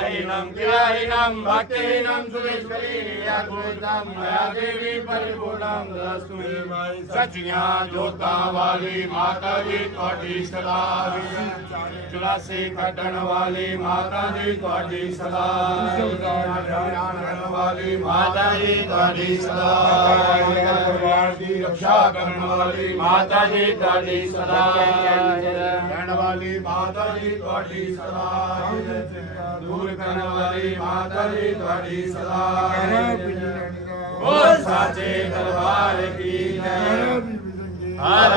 फलहीनं क्रियाहीनं भक्तिहीनं सुरेश्वरी यद्भुतं मया देवी परिपूर्णं दस्तु सचिया जोता वाली माता जी ਤੁਹਾਡੀ ਸਦਾ ਚੁਰਾਸੀ ਕੱਢਣ ਵਾਲੀ ਮਾਤਾ ਜੀ ਤੁਹਾਡੀ ਸਦਾ ਜਾਣਨ ਵਾਲੀ ਮਾਤਾ ਜੀ ਤੁਹਾਡੀ ਸਦਾ ਪਰਿਵਾਰ ਦੀ ਰੱਖਿਆ ਕਰਨ ਵਾਲੀ ਮਾਤਾ ਜੀ ਤੁਹਾਡੀ ਸਦਾ ਰਹਿਣ ਵਾਲੀ ਮਾਤਾ ਜੀ ਤੁਹਾਡੀ ਸਦਾ ਦੂਰ ਕਰਨ ਵਾਲੀ ਮਾਤਾ ਜੀ ਤੁਹਾਡੀ ਸਦਾ ਬੋਲ ਸਾਚੇ ਦਰਬਾਰ ਕੀ ਜੈ ਹਰ